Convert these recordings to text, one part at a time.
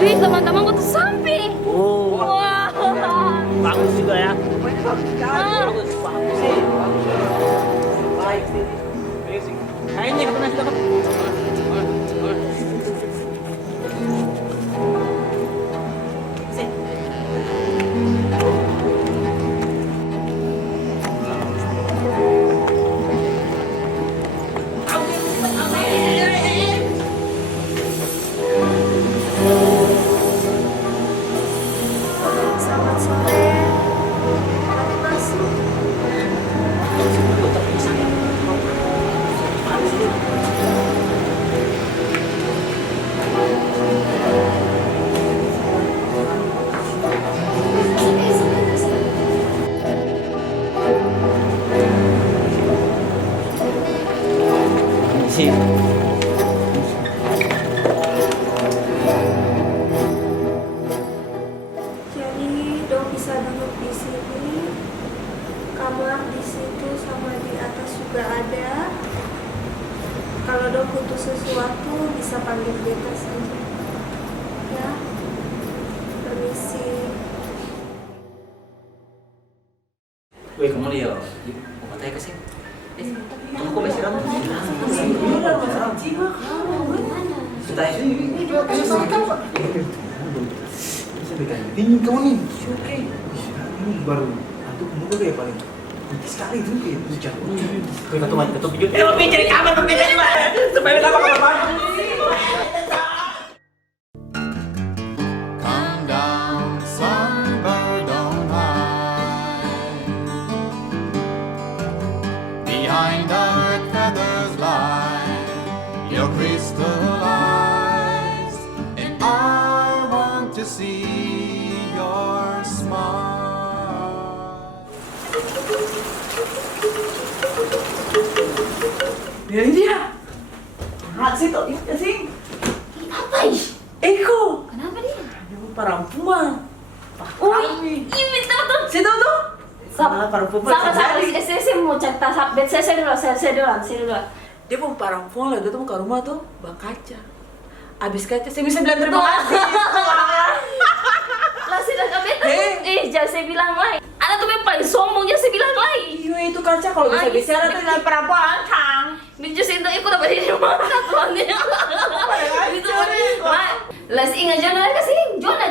Wih, teman-temanku tuh sampai. Oh, Wah. bagus juga ya. Ah. Bagus, bagus sih. Baik sih. Kayaknya kita sudah Selamat sore. Kami masuk. sih. Jadi dong bisa duduk di sini. Kamar di situ sama di atas juga ada. Kalau dong butuh sesuatu bisa panggil beta saja. Ya. Permisi. Weh, kamu lihat. Mau tanya ke sini. Kamu kok masih rambut? Sudah ya? Dingin kamu nih. Oke. Ini baru antuk muka kayak paling tinggi sekali itu kayak hujan. Ketuk video. Lebih cari kamar lebih cari mana? Supaya kita apa? Come down, songbird on high. Behind our feathers lie your crystal eyes, and I want to see your smile. Ya ini dia. Hak sih tuh, ini sih. Apa ih? Eko. Kenapa dia? Aduh, perempuan. Wih, ini tuh. Situ tuh. Sabar, perempuan. sabar. Saya mau cerita. Saya duluan. Dia mau perempuan lah, dia tuh mau ke rumah tuh, bang kaca. Abis kaca, saya bisa bilang terima kasih. Lah sudah beta. Hei. Jangan saya bilang lagi. Anak tuh memang paling sombongnya saya bilang lagi. Iya itu kaca kalau bisa Ay, bicara tuh dengan perempuan kang. Bijus itu ikut dapat di rumah tuannya. Itu lah ingat Jona ke sini. Jona.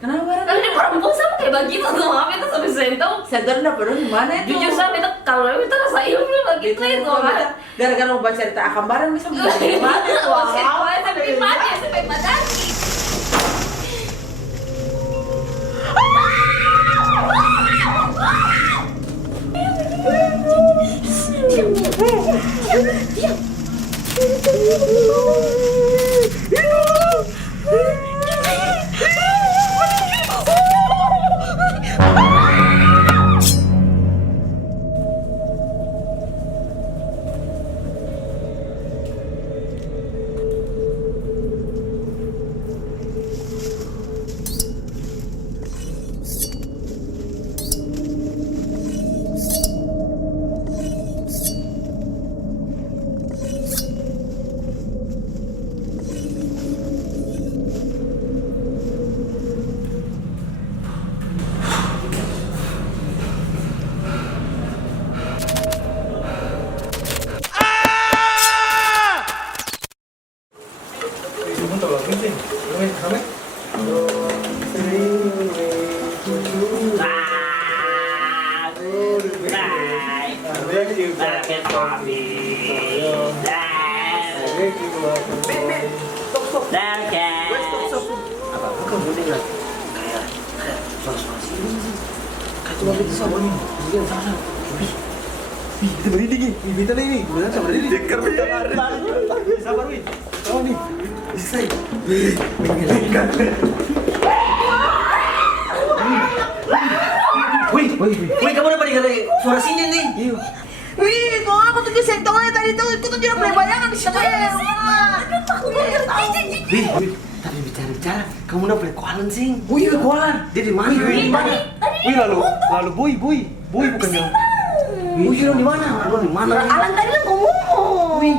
Kenapa? Kalau dia perempuan sama kayak begitu tuh, apa itu sampai sentau. Saya tuh udah pernah di mana itu? Jujur sama itu kalau itu rasa ilmu begitu itu. Gara-gara mau baca cerita akam bareng bisa menjadi gimana? Sampai mati, sampai mati. Kamu tahu lagi sih? Rame. Cuma itu sama nih, ini sama. Kita berdiri nih, kita nih, benar sama berdiri. Dekat sabar wih, sama nih, bisa. Mengelengkan. Wih, kamu dapat dengar suara sini nih? Iya. Wih, kok aku tuh sentolnya tadi tuh, itu tuh dia punya bayangan di situ ya. Wih, tapi bicara, kamu udah beli koalan sih? Oh iya, koalan. Dia di mana? Wih, di mana? Wih, lalu boy bukan yang. Wih, di mana? Di mana? Alan tadi lah ngomong. Wih,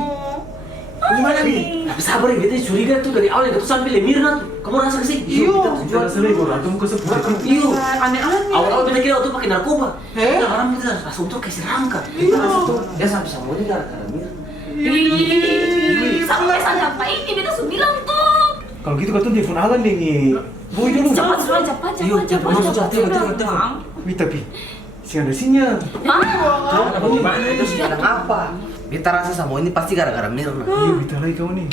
Gimana nih? Tapi sabar ya, beta curiga tuh dari awal yang tuh sampai Mirna tuh. Kamu rasa ke sih? Iyo, kita selesai kok, atau ke sebuah. Iyo. Aneh-aneh. Awal-awal beta kira tuh pakai narkoba. Nah, orang beta langsung tuh kasih rangka. Iya. Dia sampai sama ini gara-gara Mirna. Sampai apa ini beta sudah bilang tuh. Kalau gitu kau tuh telepon Alan deh nih. Boy dulu. Cepat sudah cepat. Wih tapi, sih ada sinyal. Hah? Gimana itu sejarah apa? Beta rasa sama ini pasti gara-gara Mirna. Iya, kita lagi kau nih.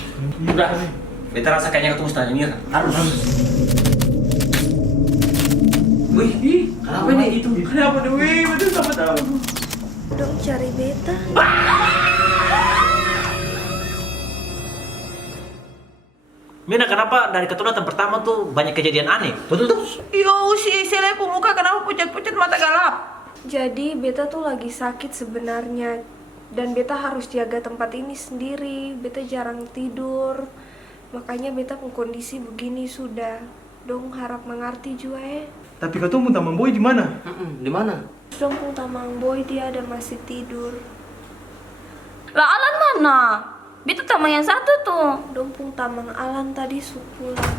Udah. Beta rasa kayaknya ketemu tanya Mirna. Harus. Wih, kenapa nih itu? Kenapa nih? Wih, betul sama tahu. Dong cari beta. Mirna, kenapa dari keturunan pertama tuh banyak kejadian aneh? Betul tuh? Yo, si Selepo muka kenapa pucat-pucat mata galap? Jadi beta tuh lagi sakit sebenarnya. Dan beta harus jaga tempat ini sendiri. Beta jarang tidur. Makanya beta kondisi begini sudah. Dong harap mengerti juga ya. Tapi kau tuh Tamang Boy di mana? Di mana? Dong pun Tamang Boy dia ada masih tidur. Lah Alan mana? Beta sama yang satu tuh. Dong pun Tamang Alan tadi pulang.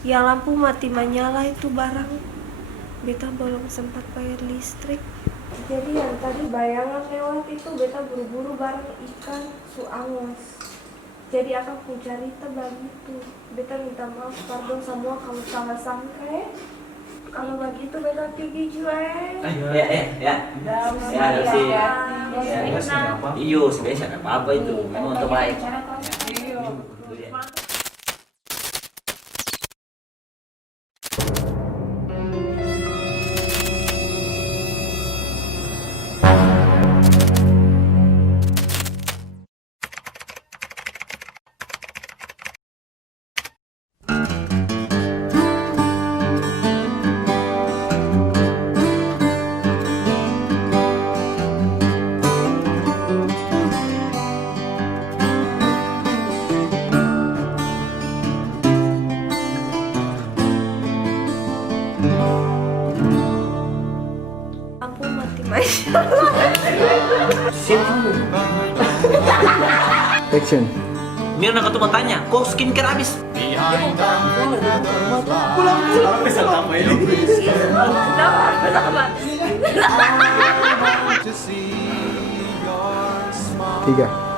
Ya lampu mati menyala itu barang. Beta belum sempat bayar listrik. Jadi yang tadi bayangan lewat itu beta buru-buru barang ikan suangos. Jadi akan ku cerita begitu. Beta minta maaf pardon semua kalau salah sangka ya. Kalau begitu beta pergi juga ya. Ya. Ya, sih. Iyo, sebenarnya ada apa-apa itu. Memang untuk baik. Lampu mati menyala. Action. Mirna, kau tuh mau tanya, kok skincare habis? Behind another's lie, Pulang bisa tambah ini. I want to see your smile. 3.